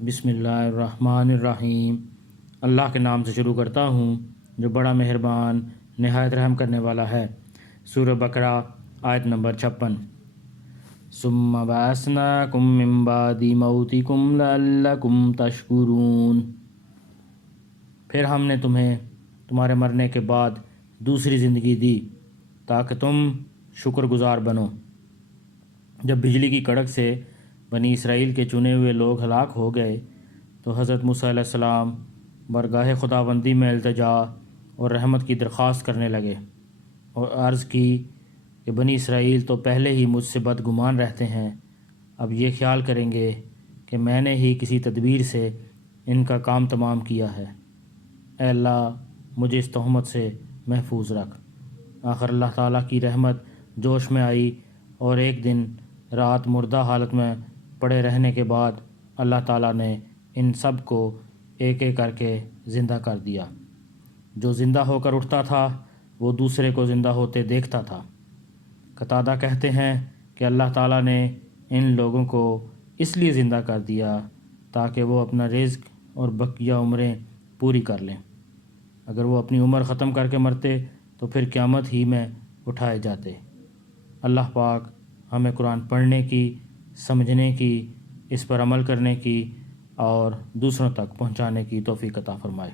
بسم اللہ الرحمن الرحیم۔ اللہ کے نام سے شروع کرتا ہوں جو بڑا مہربان نہایت رحم کرنے والا ہے۔ سورہ بقرہ آیت نمبر 56۔ ثم بعثناکم من بعد موتکم لعلکم تشکرون۔ پھر ہم نے تمہیں تمہارے مرنے کے بعد دوسری زندگی دی تاکہ تم شکر گزار بنو۔ جب بجلی کی کڑک سے بنی اسرائیل کے چنے ہوئے لوگ ہلاک ہو گئے تو حضرت موسیٰ علیہ السلام برگاہ خداوندی میں التجا اور رحمت کی درخواست کرنے لگے اور عرض کی کہ بنی اسرائیل تو پہلے ہی مجھ سے بدگمان رہتے ہیں، اب یہ خیال کریں گے کہ میں نے ہی کسی تدبیر سے ان کا کام تمام کیا ہے۔ اے اللہ مجھے اس تہمت سے محفوظ رکھ۔ آخر اللہ تعالیٰ کی رحمت جوش میں آئی اور ایک دن رات مردہ حالت میں پڑے رہنے کے بعد اللہ تعالیٰ نے ان سب کو ایک ایک کر کے زندہ کر دیا۔ جو زندہ ہو کر اٹھتا تھا وہ دوسرے کو زندہ ہوتے دیکھتا تھا۔ قتادہ کہتے ہیں کہ اللہ تعالیٰ نے ان لوگوں کو اس لیے زندہ کر دیا تاکہ وہ اپنا رزق اور بقیہ عمریں پوری کر لیں۔ اگر وہ اپنی عمر ختم کر کے مرتے تو پھر قیامت ہی میں اٹھائے جاتے۔ اللہ پاک ہمیں قرآن پڑھنے کی، سمجھنے کی، اس پر عمل کرنے کی اور دوسروں تک پہنچانے کی توفیق عطا فرمائے۔